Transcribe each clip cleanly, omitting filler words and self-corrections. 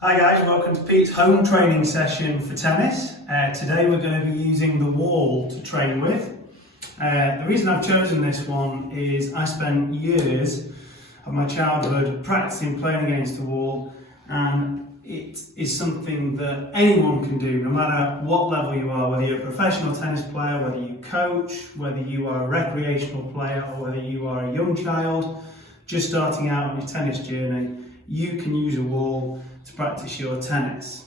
Hi guys, welcome to Pete's home training session for tennis. Today we're going to be using the wall to train with. The reason I've chosen this one is I spent years of my childhood practicing playing against the wall, and it is something that anyone can do no matter what level you are, whether you're a professional tennis player, whether you coach, whether you are a recreational player or whether you are a young child just starting out on your tennis journey. You can use a wall to practice your tennis.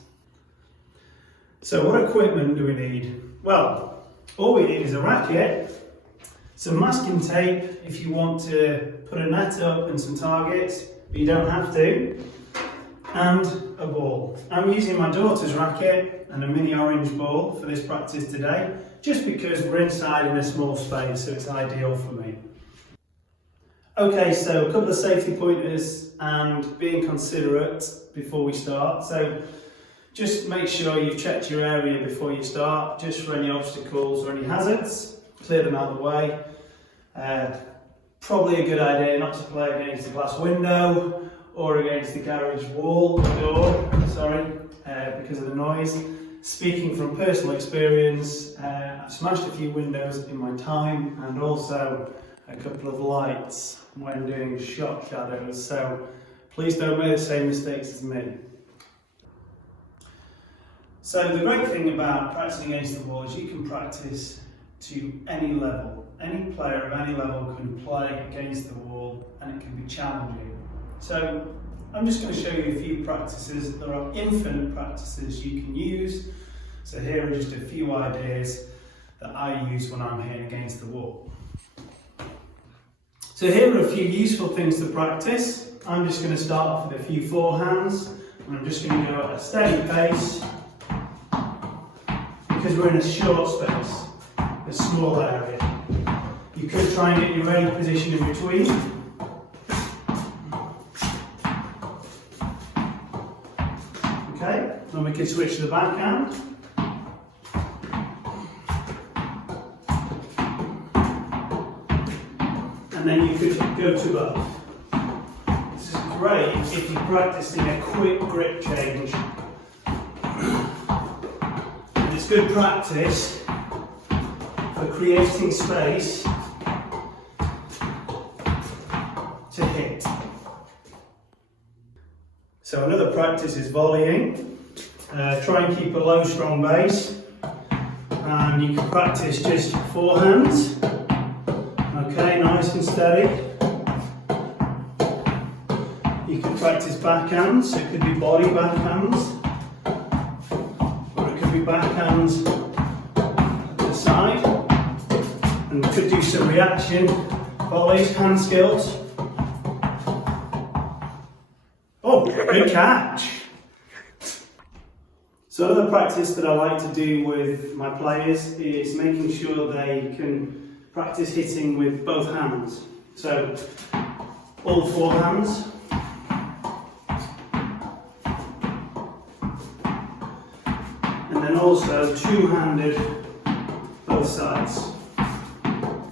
So what equipment do we need? Well, all we need is a racket, some masking tape if you want to put a net up and some targets, but you don't have to, and a ball. I'm using my daughter's racket and a mini orange ball for this practice today, just because we're inside in a small space, so it's ideal for me. Okay, so a couple of safety pointers and being considerate before we start. So just make sure you've checked your area before you start, just for any obstacles or any hazards, clear them out of the way. Probably a good idea not to play against the glass window or against the garage door, because of the noise. Speaking from personal experience, I've smashed a few windows in my time and also a couple of lights when doing shot shadows, so please don't make the same mistakes as me. So the great thing about practicing against the wall is you can practice to any level. Any player of any level can play against the wall and it can be challenging. So I'm just going to show you a few practices. There are infinite practices you can use. So here are just a few ideas that I use when I'm hitting against the wall. So here are a few useful things to practice. I'm just going to start off with a few forehands, and I'm just going to go at a steady pace because we're in a short space, a small area. You could try and get your ready position in between. Okay, then we can switch to the backhand. And then you could go to both. This is great if you're practicing a quick grip change. And it's good practice for creating space to hit. So another practice is volleying. Try and keep a low, strong base. And you can practice just forehands. Okay, nice and steady. You can practice backhands, so it could be body backhands, or it could be backhands at the side. And we could do some reaction volleys, hand skills. Oh, good catch! So another practice that I like to do with my players is making sure they can practice hitting with both hands. So all four hands. And then also two-handed both sides.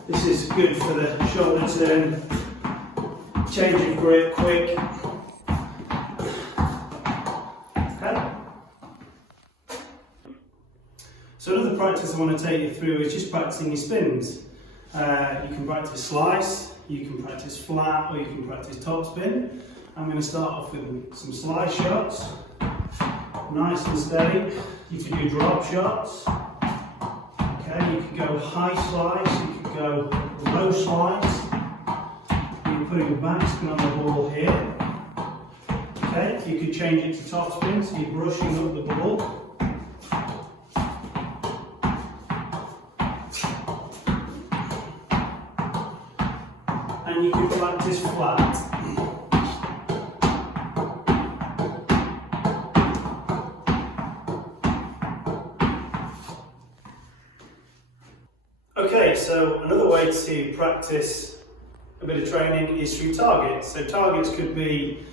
This is good for the shoulder turn, change of grip quick. Okay. So another practice I want to take you through is just practicing your spins. You can practice slice, you can practice flat, or you can practice topspin. I'm going to start off with some slice shots, nice and steady. You can do drop shots. Okay, you can go high slice, you can go low slice. You're putting the backspin on the ball here. Okay, you could change it to topspin, so you're brushing up the ball. And you can practice flat. Okay, so another way to practice a bit of training is through targets. So targets could be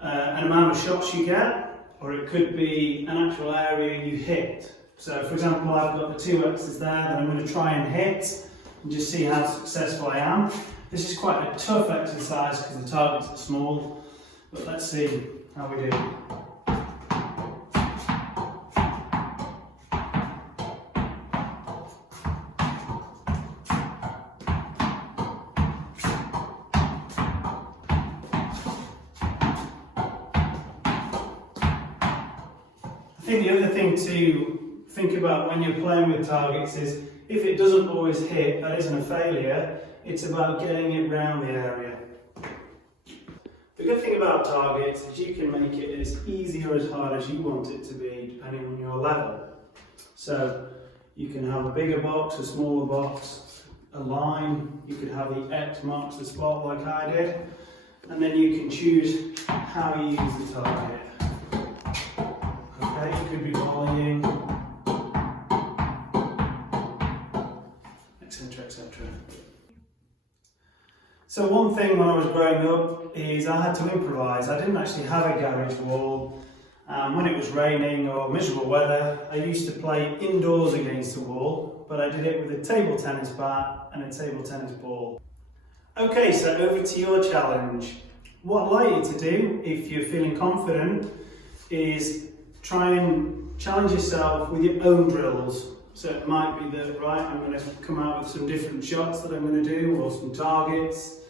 an amount of shots you get, or it could be an actual area you hit. So for example, I've got the two X's there that I'm going to try and hit and just see how successful I am. This is quite a tough exercise because the targets are small, but let's see how we do. think the other thing to think about when you're playing with targets is if it doesn't always hit, that isn't a failure, it's about getting it round the area. The good thing about targets is you can make it as easy or as hard as you want it to be depending on your level. So you can have a bigger box, a smaller box, a line, you could have the X marks the spot like I did, and then you can choose how you use the target. Okay, you could be volleying, etc, etc. So one thing when I was growing up is I had to improvise. I didn't actually have a garage wall. When it was raining or miserable weather, I used to play indoors against the wall, but I did it with a table tennis bat and a table tennis ball. Okay, so over to your challenge. What I'd like you to do, if you're feeling confident, is try and challenge yourself with your own drills. So it might be that, right, I'm going to come out with some different shots that I'm going to do, or some targets,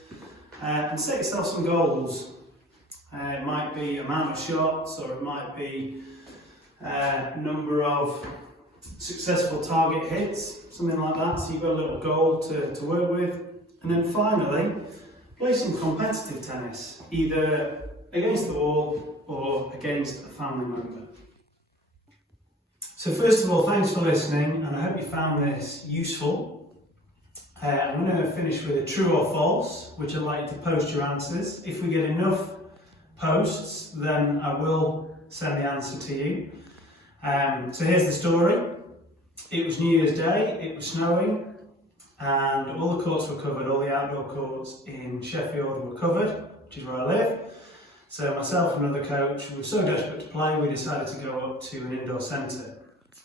and set yourself some goals. It might be amount of shots, or it might be number of successful target hits, something like that. So you've got a little goal to work with. And then finally, play some competitive tennis, either against the wall or against a family member. So first of all, thanks for listening, and I hope you found this useful. I'm going to finish with a true or false, which I'd like you to post your answers. If we get enough posts, then I will send the answer to you. So here's the story. It was New Year's Day, it was snowing, and all the courts were covered, all the outdoor courts in Sheffield were covered, which is where I live. So myself and another coach were so desperate to play, we decided to go up to an indoor centre,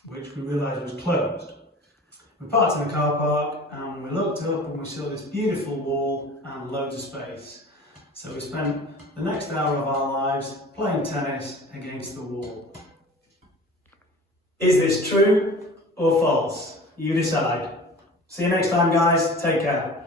which we realised was closed. We parked in the car park and we looked up and we saw this beautiful wall and loads of space. So we spent the next hour of our lives playing tennis against the wall. Is this true or false? You decide. See you next time, guys. Take care.